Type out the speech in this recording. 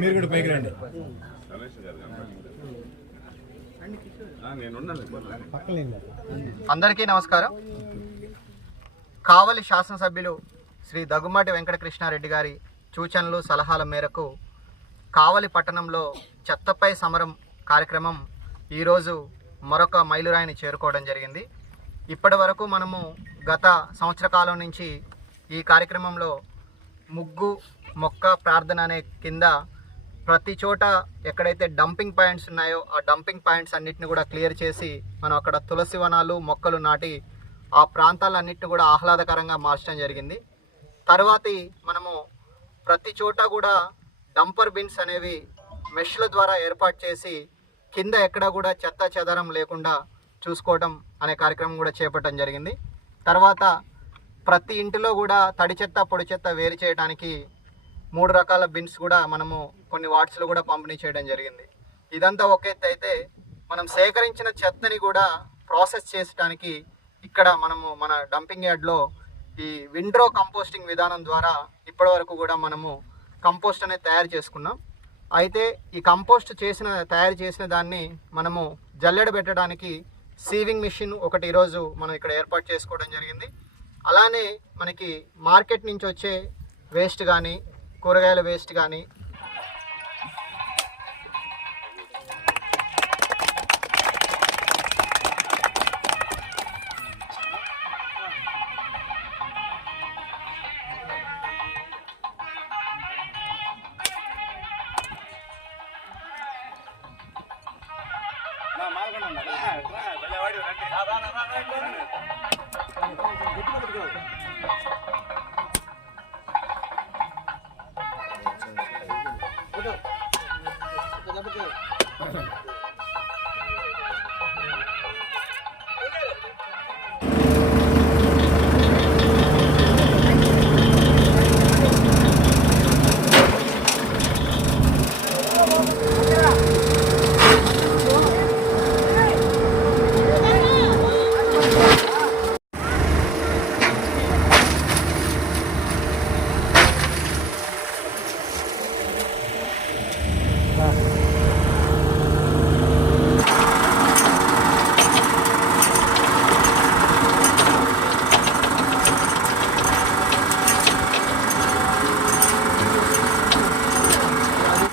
మీరు కూడా పైకి రండి. అందరికీ నమస్కారం. కావలి శాసనసభ్యులు శ్రీ దగ్గుమాటి వెంకటకృష్ణారెడ్డి గారి సూచనలు సలహాల మేరకు కావలి పట్టణంలో చెత్తపై సమరం కార్యక్రమం ఈరోజు మరొక మైలురాయిని చేరుకోవడం జరిగింది. ఇప్పటి వరకు మనము గత సంవత్సర కాలం నుంచి ఈ కార్యక్రమంలో ముగ్గు మొక్క ప్రార్థన అనే కింద ప్రతి చోట ఎక్కడైతే డంపింగ్ పాయింట్స్ ఉన్నాయో ఆ డంపింగ్ పాయింట్స్ అన్నిటిని కూడా క్లియర్ చేసి మనం అక్కడ తులసి వనాలు మొక్కలు నాటి ఆ ప్రాంతాలన్నిటిని కూడా ఆహ్లాదకరంగా మార్చడం జరిగింది. తర్వాతి మనము ప్రతి చోట కూడా డంపర్ బిన్స్ అనేవి మెష్ల ద్వారా ఏర్పాటు చేసి కింద ఎక్కడ కూడా చెత్త చెదరం లేకుండా చూసుకోవడం అనే కార్యక్రమం కూడా చేపట్టడం జరిగింది. తర్వాత ప్రతి ఇంటిలో కూడా తడి చెత్త పొడి చెత్త వేరు చేయడానికి 3 రకాల బిన్స్ కూడా మనము కొన్ని వార్డ్స్లో కూడా పంపిణీ చేయడం జరిగింది. ఇదంతా ఒక ఎత్తు అయితే మనం సేకరించిన చెత్తని కూడా ప్రాసెస్ చేయడానికి ఇక్కడ మనము మన డంపింగ్ యార్డ్లో ఈ విండ్రో కంపోస్టింగ్ విధానం ద్వారా ఇప్పటివరకు కూడా మనము కంపోస్ట్ అనేది తయారు చేసుకున్నాం. అయితే ఈ కంపోస్ట్ తయారు చేసిన దాన్ని మనము జల్లెడ పెట్టడానికి సీవింగ్ మిషన్ ఒకటి ఈరోజు మనం ఇక్కడ ఏర్పాటు చేసుకోవడం జరిగింది. అలానే మనకి మార్కెట్ నుంచి వచ్చే వేస్ట్ కానీ కూరగాయల వేస్ట్ కానీ